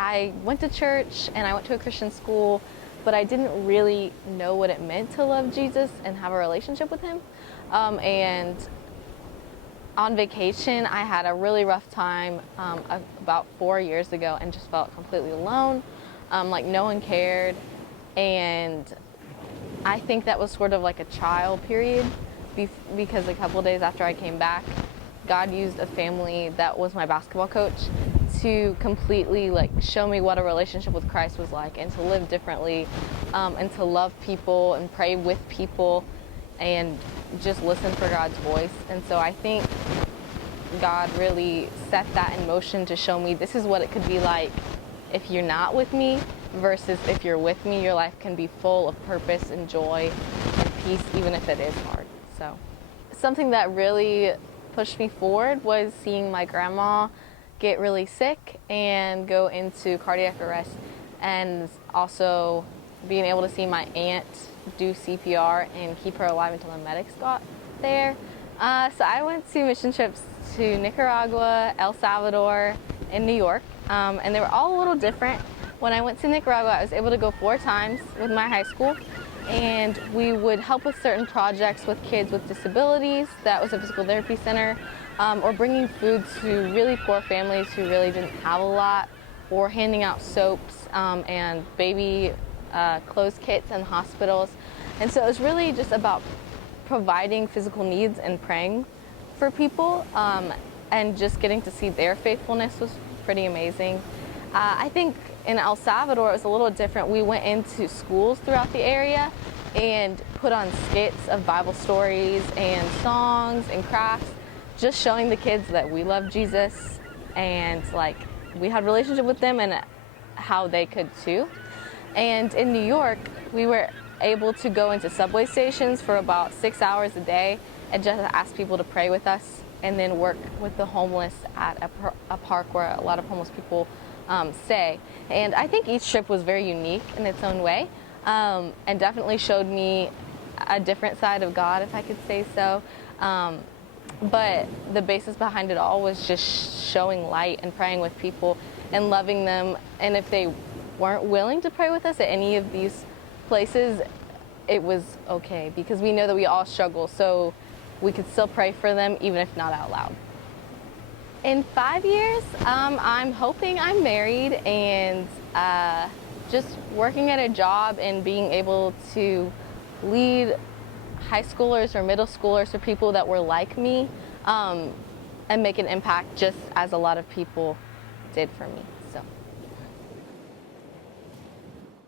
I went to church and I went to a Christian school, but I didn't really know what it meant to love Jesus and have a relationship with him. And on vacation, I had a really rough time about 4 years ago and just felt completely alone, like no one cared. And I think that was sort of like a trial period because a couple days after I came back, God used a family that was my basketball coach to completely like show me what a relationship with Christ was like, and to live differently, and to love people and pray with people and just listen for God's voice. And so I think God really set that in motion to show me this is what it could be like if you're not with me versus if you're with me. Your life can be full of purpose and joy and peace, even if it is hard. So something that really pushed me forward was seeing my grandma get really sick and go into cardiac arrest, and also being able to see my aunt do CPR and keep her alive until the medics got there. So I went to mission trips to Nicaragua, El Salvador, and New York, and they were all a little different. When I went to Nicaragua, I was able to go 4 times with my high school, and we would help with certain projects with kids with disabilities. That was a physical therapy center, or bringing food to really poor families who really didn't have a lot, or handing out soaps and baby clothes kits in hospitals. And so it was really just about providing physical needs and praying for people, and just getting to see their faithfulness was pretty amazing. I think in El Salvador it was a little different. We went into schools throughout the area and put on skits of Bible stories and songs and crafts, just showing the kids that we love Jesus and like we had a relationship with them and how they could too. And in New York, we were able to go into subway stations for about 6 hours a day and just ask people to pray with us, and then work with the homeless at a park where a lot of homeless people stay. And I think each trip was very unique in its own way, and definitely showed me a different side of God, if I could say so. But the basis behind it all was just showing light and praying with people and loving them. And if they weren't willing to pray with us at any of these places, it was okay, because we know that we all struggle, so we could still pray for them even if not out loud. In 5 years, I'm hoping I'm married and just working at a job and being able to lead high schoolers or middle schoolers or people that were like me, and make an impact just as a lot of people did for me. So.